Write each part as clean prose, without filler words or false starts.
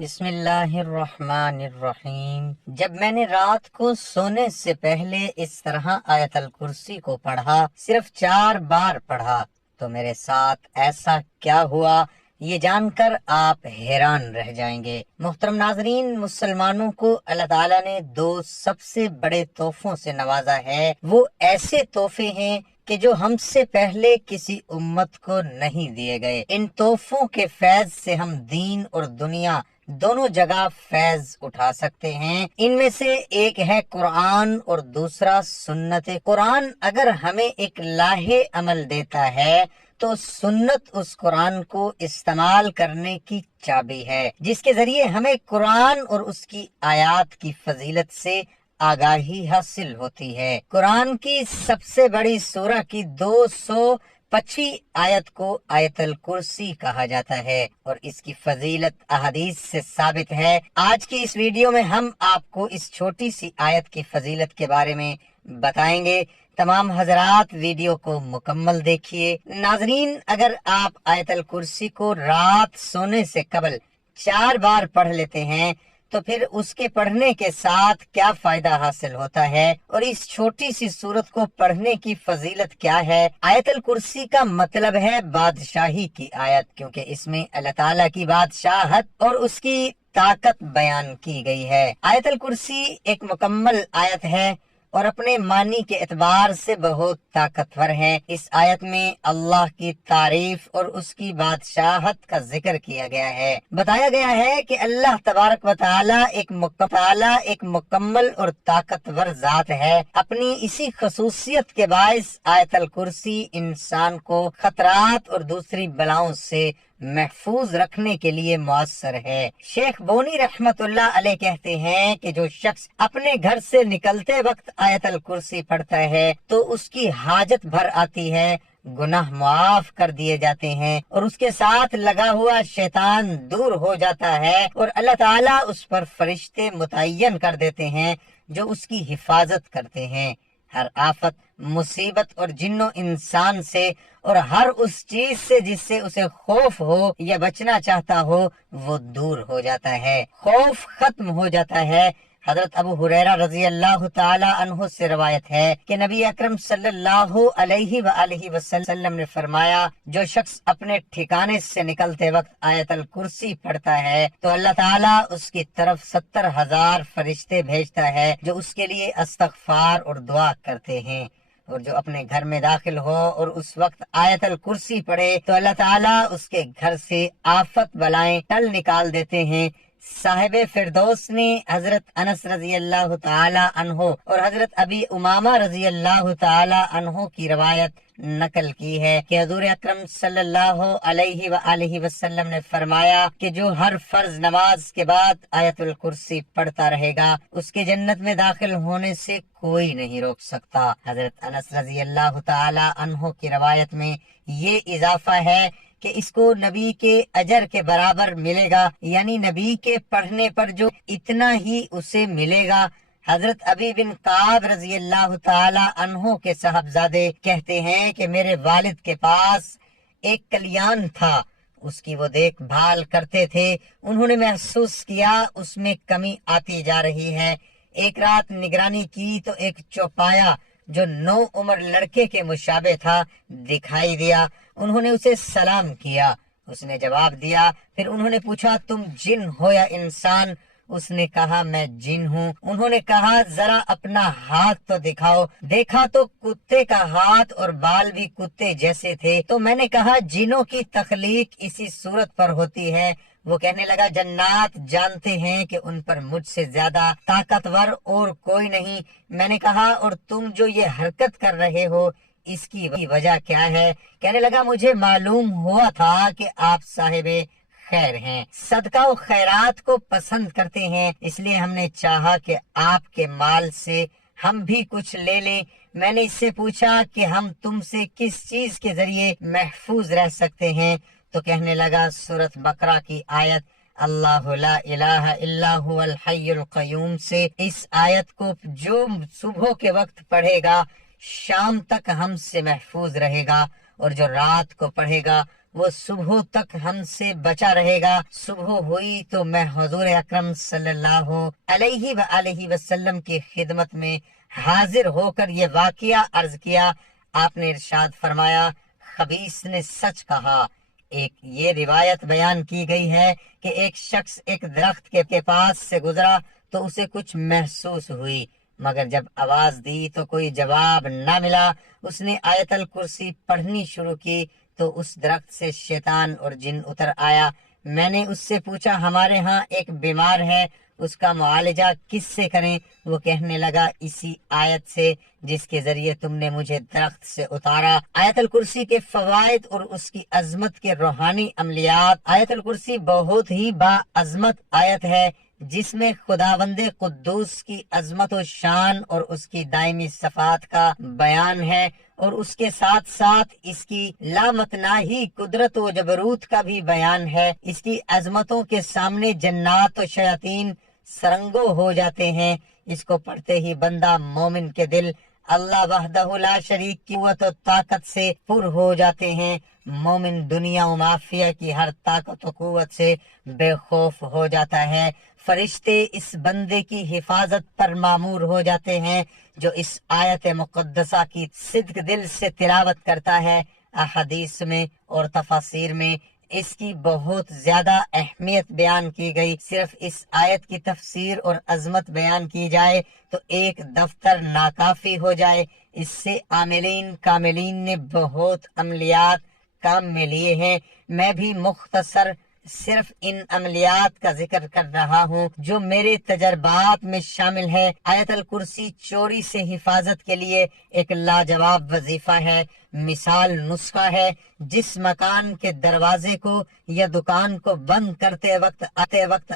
بسم اللہ الرحمن الرحیم۔ جب میں نے رات کو سونے سے پہلے اس طرح آیت الکرسی کو پڑھا، صرف 4 بار پڑھا، تو میرے ساتھ ایسا کیا ہوا یہ جان کر آپ حیران رہ جائیں گے۔ محترم ناظرین، مسلمانوں کو اللہ تعالیٰ نے 2 سب سے بڑے تحفوں سے نوازا ہے۔ وہ ایسے تحفے ہیں کہ جو ہم سے پہلے کسی امت کو نہیں دیے گئے۔ ان تحفوں کے فیض سے ہم دین اور دنیا دونوں جگہ فیض اٹھا سکتے ہیں۔ ان میں سے ایک ہے قرآن اور دوسرا سنت۔ قرآن اگر ہمیں ایک لاہے عمل دیتا ہے تو سنت اس قرآن کو استعمال کرنے کی چابی ہے، جس کے ذریعے ہمیں قرآن اور اس کی آیات کی فضیلت سے آگاہی حاصل ہوتی ہے۔ قرآن کی سب سے بڑی سورہ کی 225 آیت کو آیت الکرسی کہا جاتا ہے اور اس کی فضیلت احادیث سے ثابت ہے۔ آج کی اس ویڈیو میں ہم آپ کو اس چھوٹی سی آیت کی فضیلت کے بارے میں بتائیں گے۔ تمام حضرات ویڈیو کو مکمل دیکھیے۔ ناظرین، اگر آپ آیت الکرسی کو رات سونے سے قبل 4 بار پڑھ لیتے ہیں تو پھر اس کے پڑھنے کے ساتھ کیا فائدہ حاصل ہوتا ہے اور اس چھوٹی سی سورت کو پڑھنے کی فضیلت کیا ہے۔ آیت الکرسی کا مطلب ہے بادشاہی کی آیت، کیونکہ اس میں اللہ تعالیٰ کی بادشاہت اور اس کی طاقت بیان کی گئی ہے۔ آیت الکرسی ایک مکمل آیت ہے اور اپنے معنی کے اعتبار سے بہت طاقتور ہے۔ اس آیت میں اللہ کی تعریف اور اس کی بادشاہت کا ذکر کیا گیا ہے۔ بتایا گیا ہے کہ اللہ تبارک و تعالی ایک مکمل اور طاقتور ذات ہے۔ اپنی اسی خصوصیت کے باعث آیت الکرسی انسان کو خطرات اور دوسری بلاؤں سے محفوظ رکھنے کے لیے مؤثر ہے۔ شیخ بونی رحمت اللہ علیہ کہتے ہیں کہ جو شخص اپنے گھر سے نکلتے وقت آیت الکرسی پڑھتا ہے تو اس کی حاجت بھر آتی ہے، گناہ معاف کر دیے جاتے ہیں اور اس کے ساتھ لگا ہوا شیطان دور ہو جاتا ہے، اور اللہ تعالیٰ اس پر فرشتے متعین کر دیتے ہیں جو اس کی حفاظت کرتے ہیں۔ ہر آفت، مصیبت اور جن و انسان سے اور ہر اس چیز سے جس سے اسے خوف ہو یا بچنا چاہتا ہو وہ دور ہو جاتا ہے، خوف ختم ہو جاتا ہے۔ حضرت ابو ہریرہ رضی اللہ تعالی عنہ سے روایت ہے کہ نبی اکرم صلی اللہ علیہ وآلہ وسلم نے فرمایا، جو شخص اپنے ٹھکانے سے نکلتے وقت آیت الکرسی پڑھتا ہے تو اللہ تعالیٰ اس کی طرف 70,000 فرشتے بھیجتا ہے جو اس کے لیے استغفار اور دعا کرتے ہیں، اور جو اپنے گھر میں داخل ہو اور اس وقت آیت الکرسی پڑھے تو اللہ تعالیٰ اس کے گھر سے آفت بلائیں ٹل نکال دیتے ہیں۔ صاحب فردوس نے حضرت انس رضی اللہ تعالی عنہ اور حضرت ابی امامہ رضی اللہ تعالی عنہ کی روایت نقل کی ہے کہ حضور اکرم صلی اللہ علیہ وآلہ وسلم نے فرمایا کہ جو ہر فرض نماز کے بعد آیت الکرسی پڑھتا رہے گا اس کے جنت میں داخل ہونے سے کوئی نہیں روک سکتا۔ حضرت انس رضی اللہ تعالی عنہ کی روایت میں یہ اضافہ ہے کہ اس کو نبی کے اجر کے برابر ملے گا، یعنی نبی کے پڑھنے پر جو اتنا ہی اسے ملے گا۔ حضرت ابی بن کعب رضی اللہ تعالی عنہ کے صاحبزادے کہتے ہیں کہ میرے والد کے پاس ایک کلیان تھا، اس کی وہ دیکھ بھال کرتے تھے۔ انہوں نے محسوس کیا اس میں کمی آتی جا رہی ہے۔ ایک رات نگرانی کی تو ایک چوپایا جو 9 عمر لڑکے کے مشابہ تھا دکھائی دیا۔ انہوں نے اسے سلام کیا، اس نے جواب دیا۔ پھر انہوں نے پوچھا، تم جن ہو یا انسان؟ اس نے کہا، میں جن ہوں۔ انہوں نے کہا، ذرا اپنا ہاتھ تو دکھاؤ۔ دیکھا تو کتے کا ہاتھ اور بال بھی کتے جیسے تھے۔ تو میں نے کہا، جنوں کی تخلیق اسی صورت پر ہوتی ہے۔ وہ کہنے لگا، جنات جانتے ہیں کہ ان پر مجھ سے زیادہ طاقتور اور کوئی نہیں۔ میں نے کہا، اور تم جو یہ حرکت کر رہے ہو اس کی وجہ کیا ہے؟ کہنے لگا، مجھے معلوم ہوا تھا کہ آپ صاحب خیر ہیں، صدقہ و خیرات کو پسند کرتے ہیں، اس لیے ہم نے چاہا کہ آپ کے مال سے ہم بھی کچھ لے لیں۔ میں نے اس سے پوچھا کہ ہم تم سے کس چیز کے ذریعے محفوظ رہ سکتے ہیں؟ تو کہنے لگا، سورۃ بقرہ کی آیت اللہ لا الہ الا هو الحی القیوم سے۔ اس آیت کو جو صبح کے وقت پڑھے گا شام تک ہم سے محفوظ رہے گا، اور جو رات کو پڑھے گا وہ صبح تک ہم سے بچا رہے گا۔ صبح ہوئی تو میں حضور اکرم صلی اللہ علیہ وآلہ وسلم کی خدمت میں حاضر ہو کر یہ واقعہ عرض کیا۔ آپ نے ارشاد فرمایا، خبیث نے سچ کہا۔ ایک یہ روایت بیان کی گئی ہے کہ ایک شخص ایک درخت کے پاس سے گزرا تو اسے کچھ محسوس ہوئی، مگر جب آواز دی تو کوئی جواب نہ ملا۔ اس نے آیت الکرسی پڑھنی شروع کی تو اس درخت سے شیطان اور جن اتر آیا۔ میں نے اس سے پوچھا، ہمارے ہاں ایک بیمار ہے، اس کا معالجہ کس سے کریں؟ وہ کہنے لگا، اسی آیت سے جس کے ذریعے تم نے مجھے درخت سے اتارا۔ آیت الکرسی کے فوائد اور اس کی عظمت کے روحانی عملیات۔ آیت الکرسی بہت ہی باعظمت آیت ہے جس میں خداوند قدوس کی عظمت و شان اور اس کی دائمی صفات کا بیان ہے، اور اس کے ساتھ ساتھ اس کی لامتناہی قدرت و جبروت کا بھی بیان ہے۔ اس کی عظمتوں کے سامنے جنات و شیاطین سرنگو ہو جاتے ہیں۔ اس کو پڑھتے ہی بندہ مومن کے دل اللہ وحدہ لا شریک کی قوت و طاقت سے پر ہو جاتے ہیں۔ مومن دنیا و مافیہ کی ہر طاقت و قوت سے بے خوف ہو جاتا ہے۔ فرشتے اس بندے کی حفاظت پر مامور ہو جاتے ہیں جو اس آیت مقدسہ کی صدق دل سے تلاوت کرتا ہے۔ احادیث میں اور تفاسیر میں اس کی بہت زیادہ اہمیت بیان کی گئی۔ صرف اس آیت کی تفسیر اور عظمت بیان کی جائے تو ایک دفتر ناکافی ہو جائے۔ اس سے عاملین کاملین نے بہت عملیات کام میں لیے ہیں۔ میں بھی مختصر صرف ان عملیات کا ذکر کر رہا ہوں جو میرے تجربات میں شامل ہے۔ آیت الکرسی چوری سے حفاظت کے لیے ایک لاجواب وظیفہ ہے۔ مثال نسخہ ہے، جس مکان کے دروازے کو یا دکان کو بند کرتے وقت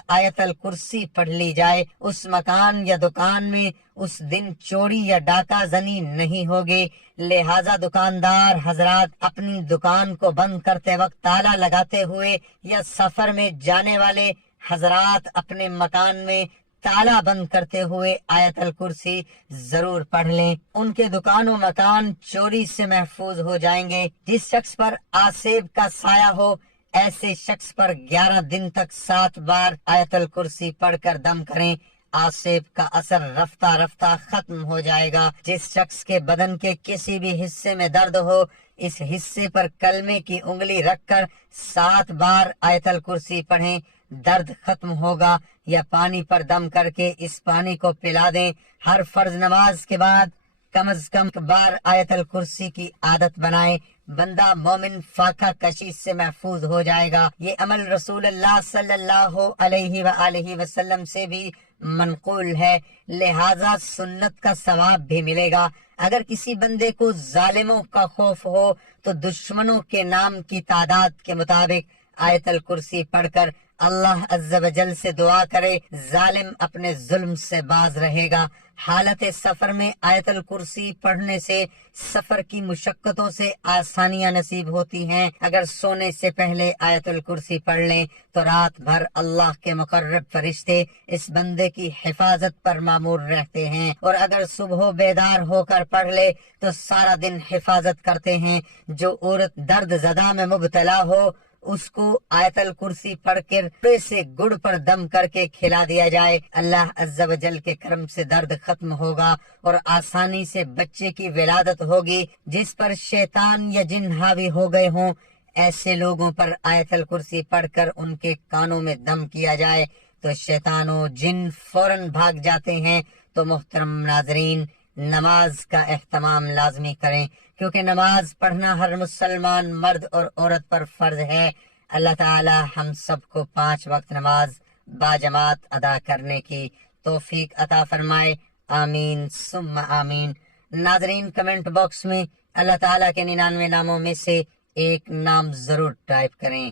آیت الکرسی پڑھ لی جائے، اس مکان یا دکان میں اس دن چوری یا ڈاکہ زنی نہیں ہوگی۔ لہذا دکاندار حضرات اپنی دکان کو بند کرتے وقت تالا لگاتے ہوئے یا سفر میں جانے والے حضرات اپنے مکان میں تالا بند کرتے ہوئے آیت الکرسی ضرور پڑھ لیں۔ ان کے دکان و مکان چوری سے محفوظ ہو جائیں گے۔ جس شخص پر آسیب کا سایہ ہو، ایسے شخص پر 11 دن تک 7 بار آیت الکرسی پڑھ کر دم کریں۔ آسیب کا اثر رفتہ رفتہ ختم ہو جائے گا۔ جس شخص کے بدن کے کسی بھی حصے میں درد ہو، اس حصے پر کلمے کی انگلی رکھ کر 7 بار آیت الکرسی پڑھیں، درد ختم ہوگا۔ یا پانی پر دم کر کے اس پانی کو پلا دیں۔ ہر فرض نماز کے بعد کم از کم بار آیت الکرسی کی عادت بنائیں، بندہ مومن فاقہ کشی سے محفوظ ہو جائے گا۔ یہ عمل رسول اللہ صلی اللہ علیہ وآلہ وسلم سے بھی منقول ہے، لہذا سنت کا ثواب بھی ملے گا۔ اگر کسی بندے کو ظالموں کا خوف ہو تو دشمنوں کے نام کی تعداد کے مطابق آیت الکرسی پڑھ کر اللہ عز و جل سے دعا کرے، ظالم اپنے ظلم سے باز رہے گا۔ حالت سفر میں آیت الکرسی پڑھنے سے سفر کی مشقتوں سے آسانیاں نصیب ہوتی ہیں۔ اگر سونے سے پہلے آیت الکرسی پڑھ لیں تو رات بھر اللہ کے مقرب فرشتے اس بندے کی حفاظت پر مامور رہتے ہیں، اور اگر صبح بیدار ہو کر پڑھ لے تو سارا دن حفاظت کرتے ہیں۔ جو عورت درد زدہ میں مبتلا ہو، اس کو آیت الکرسی پڑھ کر تھوڑے سے گڑ پر دم کر کے کھلا دیا جائے، اللہ عز و جل کے کرم سے درد ختم ہوگا اور آسانی سے بچے کی ولادت ہوگی۔ جس پر شیطان یا جن حاوی ہو گئے ہوں، ایسے لوگوں پر آیت الکرسی پڑھ کر ان کے کانوں میں دم کیا جائے تو شیطان و جن فوراً بھاگ جاتے ہیں۔ تو محترم ناظرین، نماز کا اہتمام لازمی کریں، کیونکہ نماز پڑھنا ہر مسلمان مرد اور عورت پر فرض ہے۔ اللہ تعالی ہم سب کو 5 وقت نماز باجماعت ادا کرنے کی توفیق عطا فرمائے، آمین ثم آمین۔ ناظرین، کمنٹ باکس میں اللہ تعالیٰ کے 99 ناموں میں سے ایک نام ضرور ٹائپ کریں۔